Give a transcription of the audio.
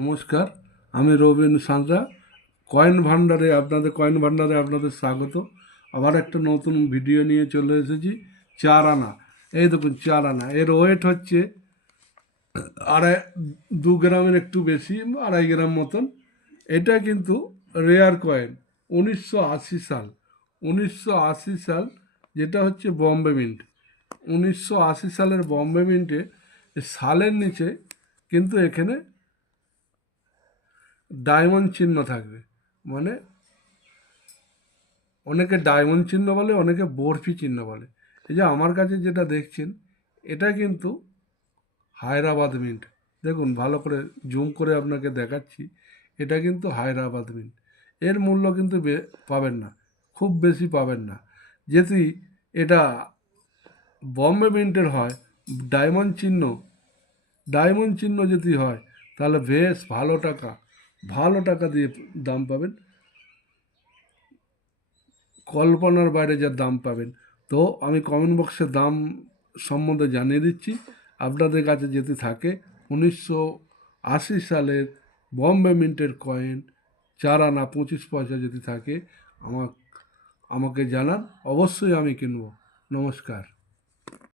নমস্কার, আমি রবীন সাঁতরা। কয়েন ভান্ডারে আপনাদের স্বাগত। আবার একটা নতুন ভিডিও নিয়ে চলে এসেছি। 4 আনা, এই দেখুন 4 আনা, এর ওয়েট হচ্ছে আড়াই 2 গ্রামের একটু বেশি, 2.5 গ্রাম মতন। এটা কিন্তু রেয়ার কয়েন। 1980 সাল, 1980 সাল, যেটা হচ্ছে বম্বে মিন্ট। 1980 সালের বম্বে মিন্টে সালের নিচে কিন্তু এখানে ডায়মন্ড চিহ্ন থাকবে। মানে অনেকে ডায়মন্ড চিহ্ন বলে, অনেকে বরফি চিহ্ন বলে। এই যে আমার কাছে যেটা দেখছেন, এটা কিন্তু হায়দ্রাবাদ মিন্ট। দেখুন, ভালো করে জুম করে আপনাকে দেখাচ্ছি। এটা কিন্তু হায়দ্রাবাদ মিন্ট। এর মূল্য কিন্তু পাবেন না, খুব বেশি পাবেন না। যদি এটা বম্বে মিন্টের হয়, ডায়মন্ড চিহ্ন ডায়মন্ড চিহ্ন যদি হয়, তাহলে বেশ ভালো টাকা দিয়ে দাম পাবেন, কল্পনার বাইরে যা দাম পাবেন। তো আমি কমেন্ট বক্সে দাম সম্বন্ধে জানিয়ে দিচ্ছি। আপনাদের কাছে যদি থাকে 1980 সালের বম্বে মিন্টের কয়েন 4 আনা 25 পয়সা যদি থাকে, আমাকে জানান, অবশ্যই আমি কিনব। নমস্কার।